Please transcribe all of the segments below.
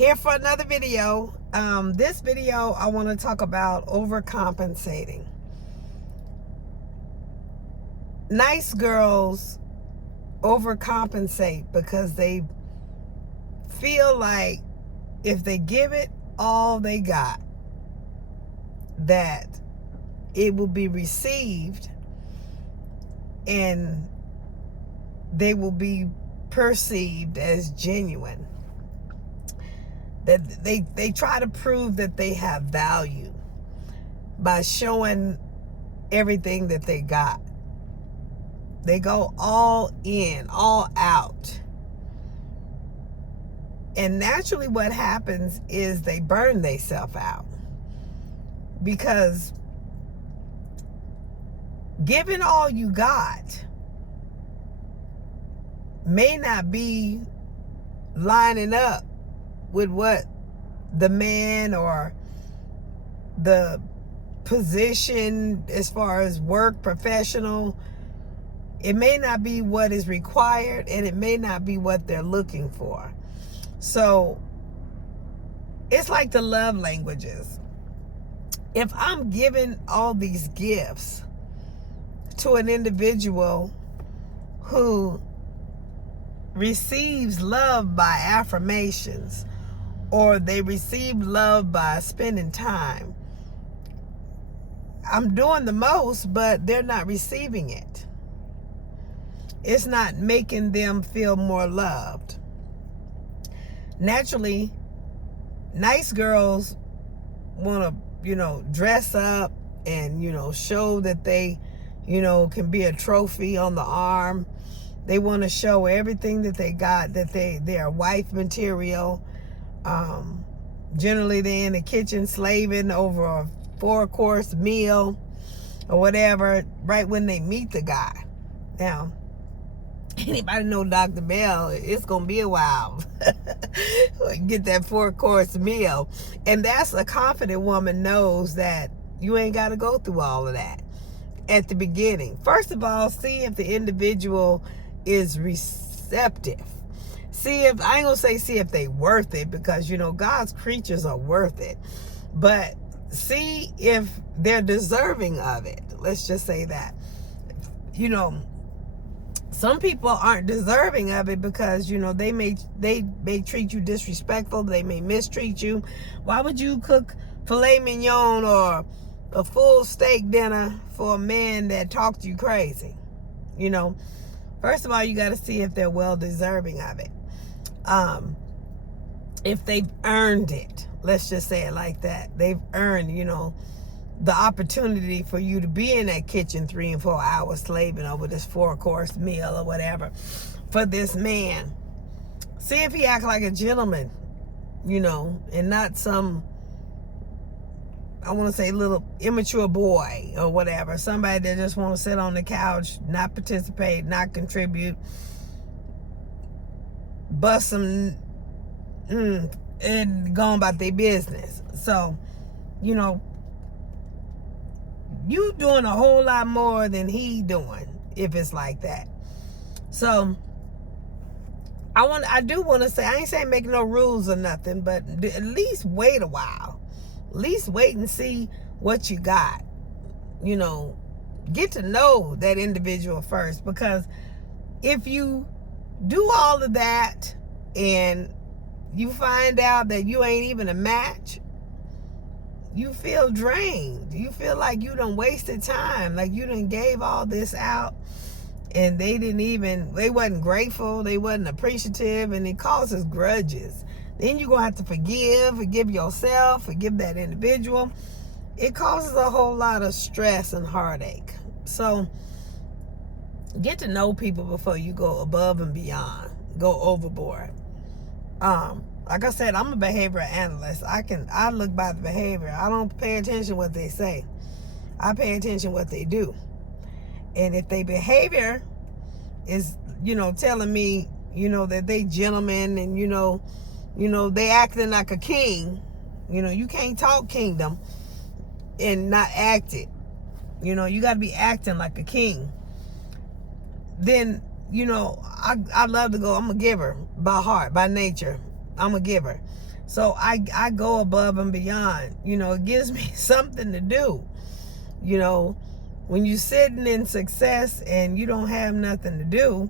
Here for another video. This video I want to talk about overcompensating. Nice girls overcompensate because they feel like if they give it all they got, that it will be received and they will be perceived as genuine. That they try to prove that they have value by showing everything that they got. They go all in, all out. And naturally what happens is they burn themselves out. Because giving all you got may not be lining up with what the man or the position as far as work, professional, it may not be what is required, and it may not be what they're looking for. So it's like the love languages. If I'm giving all these gifts to an individual who receives love by affirmations, or they receive love by spending time, I'm doing the most, but they're not receiving it. It's not making them feel more loved. Naturally, nice girls want to, dress up and, show that they, can be a trophy on the arm. They want to show everything that they got, that they're wife material. Generally they're in the kitchen slaving over a 4-course meal or whatever right when they meet the guy. Now, anybody know Dr. Bell, it's gonna be a while get that 4-course meal. And that's a confident woman knows that you ain't got to go through all of that at the beginning. First of all, see if the individual is receptive. See if they worth it, because God's creatures are worth it. But see if they're deserving of it. Let's just say that. Some people aren't deserving of it because they may treat you disrespectful. They may mistreat you. Why would you cook filet mignon or a full steak dinner for a man that talked you crazy? First of all, you got to see if they're well deserving of it. If they've earned it, let's just say it like that. They've earned, the opportunity for you to be in that kitchen 3 and 4 hours slaving over this 4-course meal or whatever for this man. See if he act like a gentleman, and not some, I want to say, little immature boy or whatever. Somebody that just want to sit on the couch, not participate, not contribute, bust some and go about their business. So, you doing a whole lot more than he doing if it's like that. So I do want to say, I ain't saying make no rules or nothing, but at least wait a while. At least wait and see what you got. Get to know that individual first, because if you do all of that and you find out that you ain't even a match, you feel drained. You feel like you done wasted time, like you done gave all this out and they wasn't grateful, they wasn't appreciative, and it causes grudges. Then you're gonna have to forgive yourself, forgive that individual. It causes a whole lot of stress and heartache. So get to know people before you go above and beyond, go overboard. Like I said, I'm a behavioral analyst. I look by the behavior. I don't pay attention what they say. I pay attention what they do. And if their behavior is, telling me, that they gentlemen and, they acting like a king, you can't talk kingdom and not act it. You got to be acting like a king. Then, I love to go, I'm a giver by heart, by nature. I'm a giver. So I go above and beyond. It gives me something to do. When you're sitting in success and you don't have nothing to do,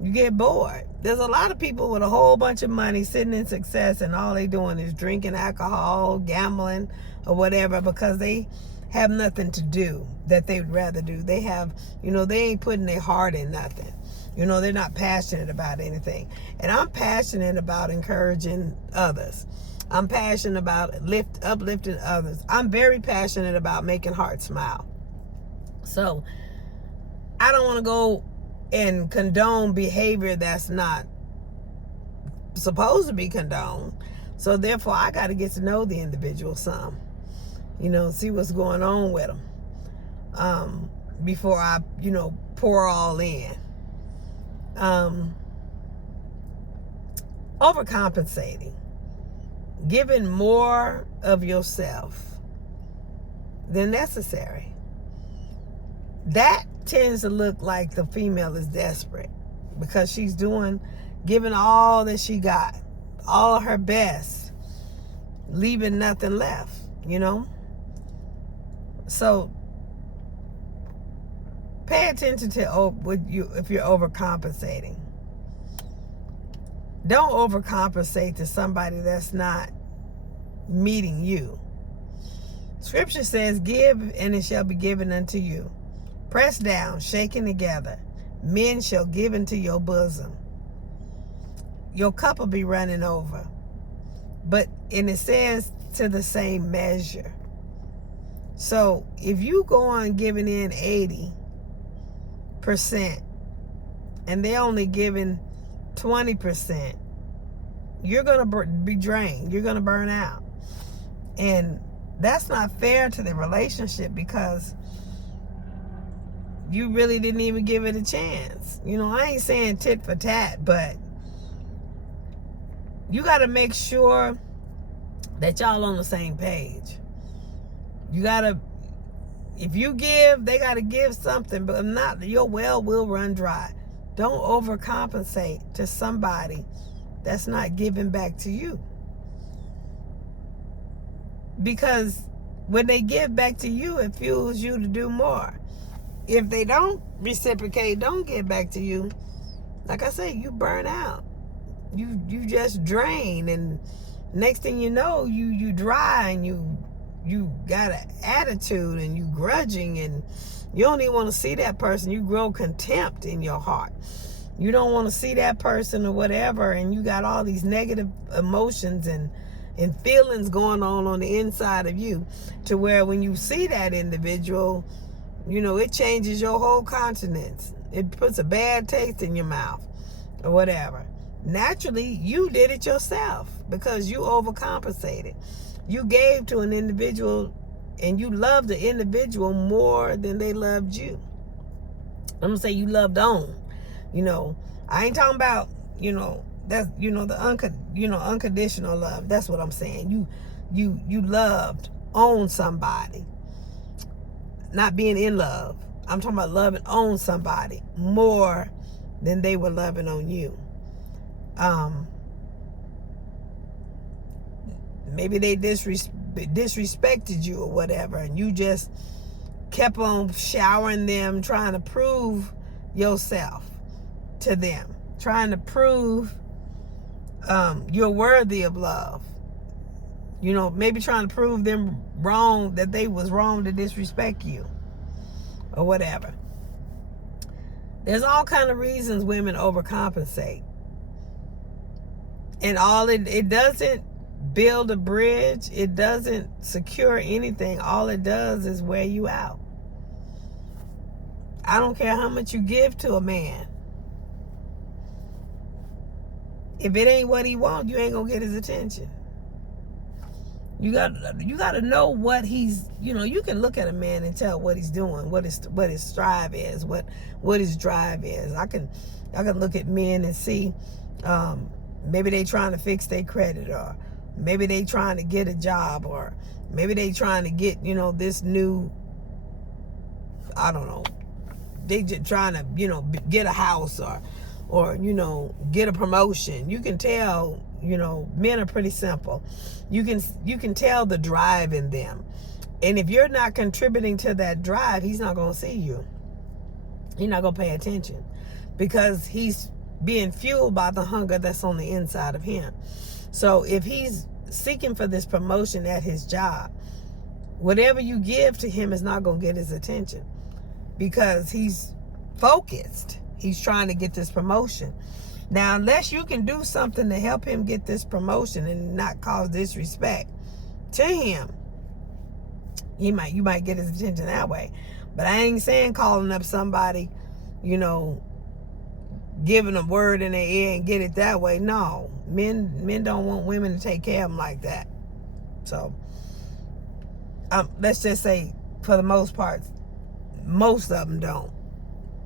you get bored. There's a lot of people with a whole bunch of money sitting in success, and all they doing is drinking alcohol, gambling, or whatever, because they have nothing to do that they would rather do. They have, they ain't putting their heart in nothing. They're not passionate about anything. And I'm passionate about encouraging others. I'm passionate about uplifting others. I'm very passionate about making hearts smile. So I don't want to go and condone behavior that's not supposed to be condoned. So therefore, I got to get to know the individual some, see what's going on with them, before I, pour all in. Overcompensating, giving more of yourself than necessary. That tends to look like the female is desperate, because she's giving all that she got, all her best, leaving nothing left, So pay attention to if you're overcompensating. Don't overcompensate to somebody that's not meeting you. Scripture says, "Give, and it shall be given unto you. Pressed down, shaken together, men shall give into your bosom. Your cup will be running over." And it says to the same measure. So if you go on giving in 80% and they're only giving 20%, you're going to be drained. You're going to burn out. And that's not fair to the relationship, because you really didn't even give it a chance. I ain't saying tit for tat, but you got to make sure that y'all on the same page. If you give, they got to give something, but if not, your well will run dry. Don't overcompensate to somebody that's not giving back to you. Because when they give back to you, it fuels you to do more. If they don't reciprocate, don't give back to you, like I say, you burn out. You just drain, and next thing you know, you dry, and you got an attitude, and you grudging, and you don't even want to see that person. You grow contempt in your heart. You don't want to see that person or whatever, and you got all these negative emotions and feelings going on the inside of you, to where when you see that individual, it changes your whole countenance. It puts a bad taste in your mouth or whatever. Naturally, you did it yourself, because you overcompensated. You gave to an individual, and you loved the individual more than they loved you. I'm gonna say you loved on. I ain't talking about, that's, the unconditional love. That's what I'm saying. You loved on somebody, not being in love. I'm talking about loving on somebody more than they were loving on you. Maybe they disrespected you or whatever, and you just kept on showering them, trying to prove yourself to them, trying to prove you're worthy of love. Maybe trying to prove them wrong, that they was wrong to disrespect you or whatever. There's all kind of reasons women overcompensate. And it doesn't build a bridge. It doesn't secure anything. All it does is wear you out. I don't care how much you give to a man. If it ain't what he wants, you ain't gonna get his attention. You got to know what he's, you can look at a man and tell what he's doing, what his strive is, what his drive is. I can look at men and see, maybe they trying to fix their credit, or maybe they trying to get a job, or maybe they trying to get, this new, I don't know, they just trying to, get a house, or or, get a promotion. You can tell, men are pretty simple. You can tell the drive in them. And if you're not contributing to that drive, he's not going to see you. He's not going to pay attention because he's being fueled by the hunger that's on the inside of him. So if he's seeking for this promotion at his job, whatever you give to him is not going to get his attention because he's focused. He's trying to get this promotion. Now, unless you can do something to help him get this promotion and not cause disrespect to him, you might get his attention that way. But I ain't saying calling up somebody, giving a word in their ear and get it that way. No, men don't want women to take care of them like that. So let's just say, for the most part, most of them don't.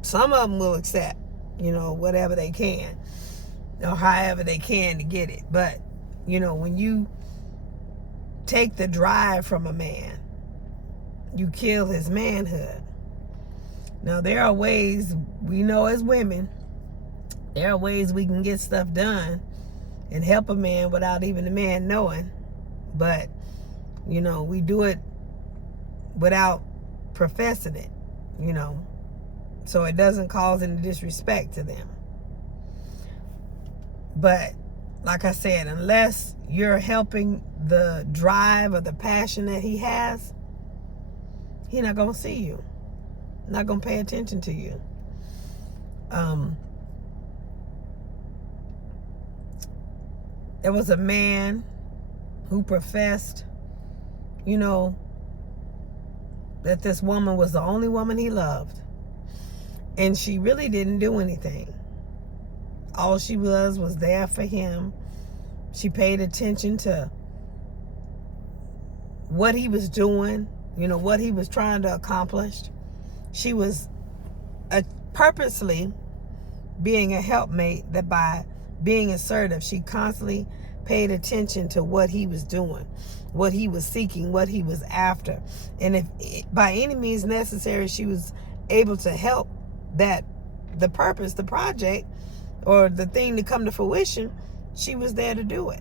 Some of them will accept, whatever they can, or however they can to get it. But, when you take the drive from a man, you kill his manhood. Now, there are ways, we know as women, there are ways we can get stuff done and help a man without even the man knowing. But, we do it without professing it, so it doesn't cause any disrespect to them. But like I said, unless you're helping the drive or the passion that he has, he's not going to see you, not going to pay attention to you. There was a man who professed, that this woman was the only woman he loved. And she really didn't do anything. All she was there for him. She paid attention to what he was doing, what he was trying to accomplish. She was purposely being a helpmate, that by being assertive, she constantly paid attention to what he was doing, what he was seeking, what he was after. And if by any means necessary, she was able to help the purpose, the project, or the thing to come to fruition, she was there to do it.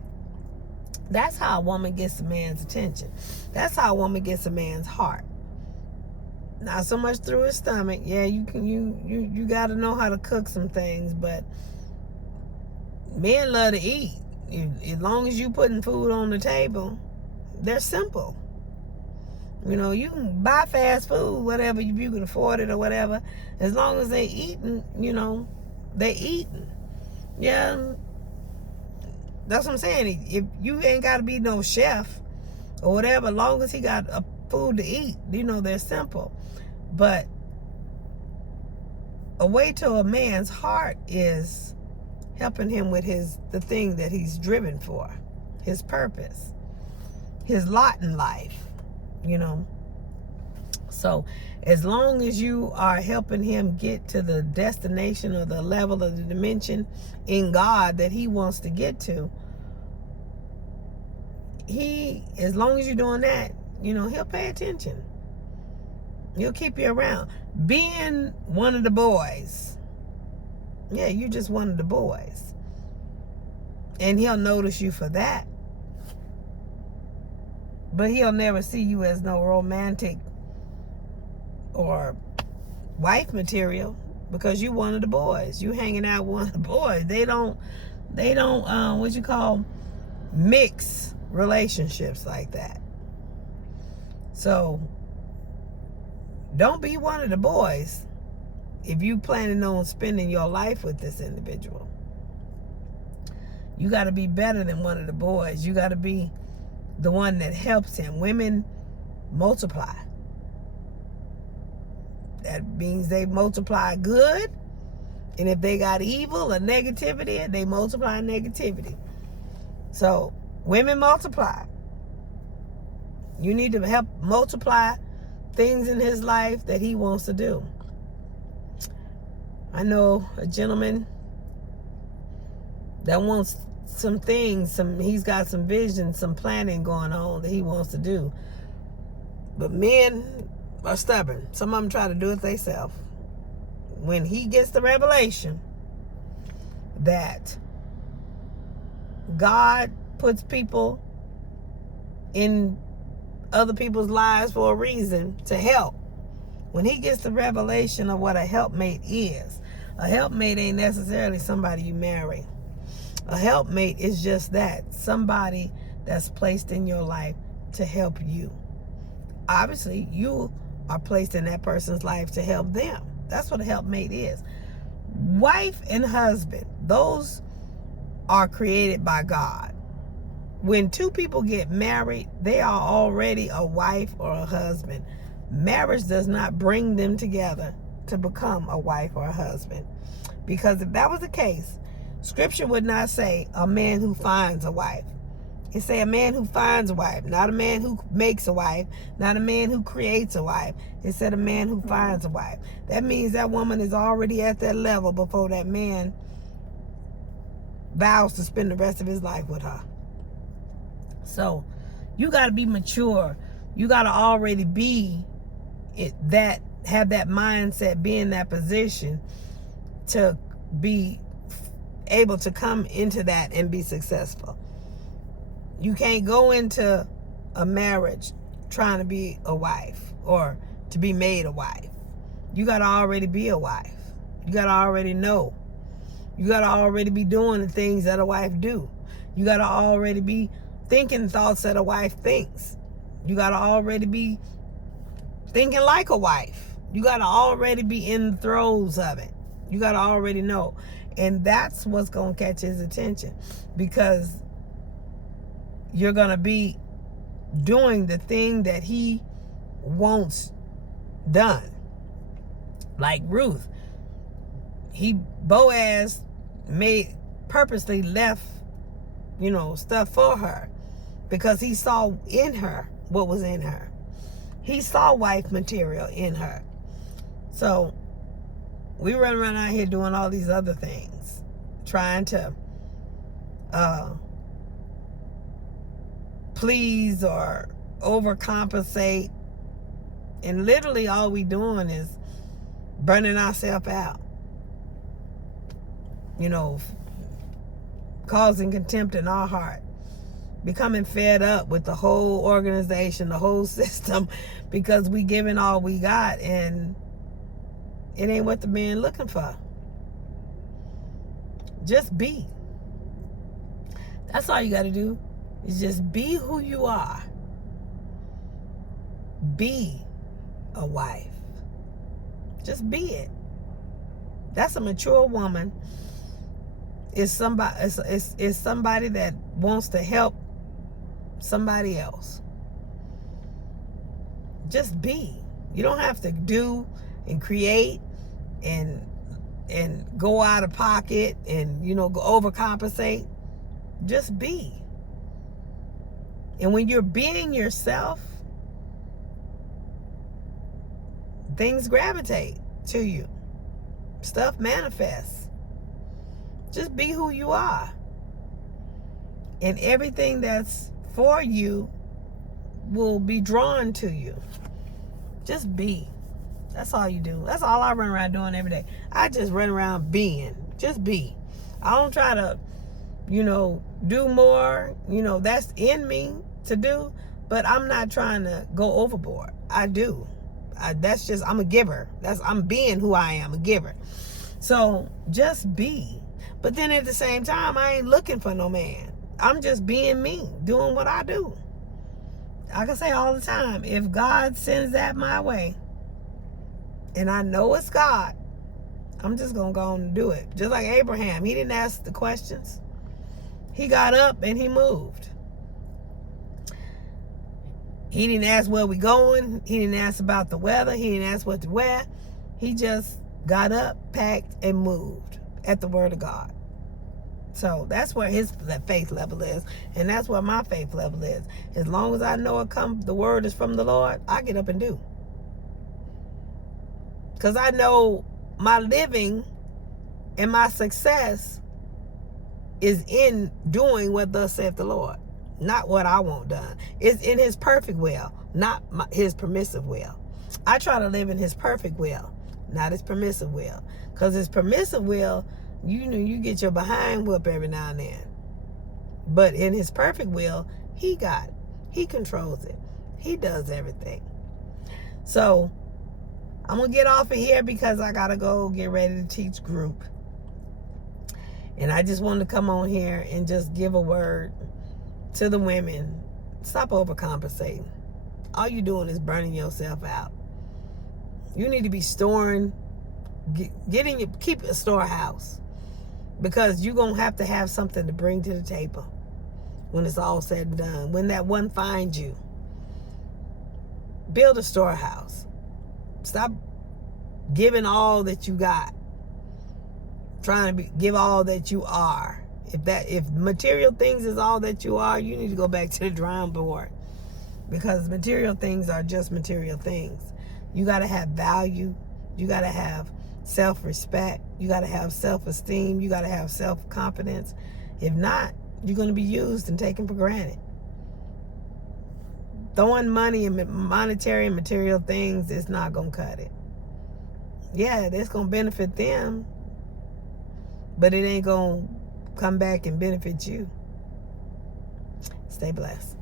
That's how a woman gets a man's attention. That's how a woman gets a man's heart. Not so much through his stomach. Yeah, you got to know how to cook some things, but men love to eat. As long as you putting food on the table, they're simple. You can buy fast food, whatever, if you can afford it or whatever. As long as they eating, they eating. Yeah, that's what I'm saying. If you ain't got to be no chef or whatever, as long as he got a food to eat, they're simple. But a way to a man's heart is helping him with the thing that he's driven for, his purpose, his lot in life, So as long as you are helping him get to the destination or the level of the dimension in God that he wants to get to, as long as you're doing that, he'll pay attention. He'll keep you around. Being one of the boys, yeah, you just one of the boys, and he'll notice you for that. But he'll never see you as no romantic or wife material, because you one of the boys. You hanging out with one of the boys. They don't mix relationships like that. So don't be one of the boys if you planning on spending your life with this individual. You got to be better than one of the boys. You got to be the one that helps him. Women multiply. That means they multiply good. And if they got evil or negativity, they multiply negativity. So women multiply. You need to help multiply things in his life that he wants to do. I know a gentleman that wants some things, he's got some vision, some planning going on that he wants to do. But men are stubborn. Some of them try to do it themselves. When he gets the revelation that God puts people in other people's lives for a reason to help. When he gets the revelation of what a helpmate is, a helpmate ain't necessarily somebody you marry. A helpmate is just that, somebody that's placed in your life to help you. Obviously, you are placed in that person's life to help them. That's what a helpmate is. Wife and husband, those are created by God. When two people get married, they are already a wife or a husband. Marriage does not bring them together to become a wife or a husband. Because if that was the case, Scripture would not say a man who finds a wife. It say a man who finds a wife, not a man who makes a wife, not a man who creates a wife. It said a man who finds a wife. That means that woman is already at that level before that man vows to spend the rest of his life with her. So you got to be mature. You got to already be have that mindset, be in that position to be able to come into that and be successful. You can't go into a marriage trying to be a wife or to be made a wife. You got to already be a wife. You got to already know. You got to already be doing the things that a wife do. You got to already be thinking thoughts that a wife thinks. You got to already be thinking like a wife. You got to already be in the throes of it. You got to already know. And that's what's going to catch his attention, because you're going to be doing the thing that he wants done. Like Ruth. Boaz purposely left, stuff for her because he saw in her what was in her. He saw wife material in her. So we run around out here doing all these other things, trying to please or overcompensate, and literally all we doing is burning ourselves out, causing contempt in our heart, becoming fed up with the whole organization, the whole system, because we giving all we got and it ain't what the man looking for. Just be. That's all you got to do, is just be who you are. Be a wife. Just be it. That's a mature woman. Is somebody that wants to help somebody else. Just be. You don't have to do and create and go out of pocket and go overcompensate. Just be. And when you're being yourself, things gravitate to you. Stuff manifests. Just be who you are. And everything that's for you will be drawn to you. Just be. That's all you do. That's all I run around doing every day. I just run around being. Just be. I don't try to, do more. That's in me to do. But I'm not trying to go overboard. I do. I'm a giver. I'm being who I am, a giver. So just be. But then at the same time, I ain't looking for no man. I'm just being me, doing what I do. I can say all the time, if God sends that my way, and I know it's God, I'm just going to go on and do it. Just like Abraham, he didn't ask the questions. He got up and he moved. He didn't ask where we going. He didn't ask about the weather. He didn't ask what to wear. He just got up, packed, and moved at the word of God. So that's where his faith level is, and that's where my faith level is. As long as I know the word is from the Lord, I get up and do. Because I know my living and my success is in doing what thus saith the Lord, not what I want done. It's in his perfect will, not his permissive will. I try to live in his perfect will, not his permissive will. Because his permissive will You get your behind whooped every now and then. But in his perfect will, he got it. He controls it. He does everything. So I'm going to get off of here because I got to go get ready to teach group. And I just wanted to come on here and just give a word to the women. Stop overcompensating. All you're doing is burning yourself out. You need to be storing, keep a storehouse. Because you're going to have something to bring to the table when it's all said and done. When that one finds you, build a storehouse. Stop giving all that you got. Trying to give all that you are. If material things is all that you are, you need to go back to the drawing board. Because material things are just material things. You got to have value. You got to have self-respect. You got to have self-esteem. You got to have self-confidence. If not, you're going to be used and taken for granted. Throwing money and monetary and material things is not going to cut it. Yeah, it's going to benefit them, but it ain't going to come back and benefit you. Stay blessed.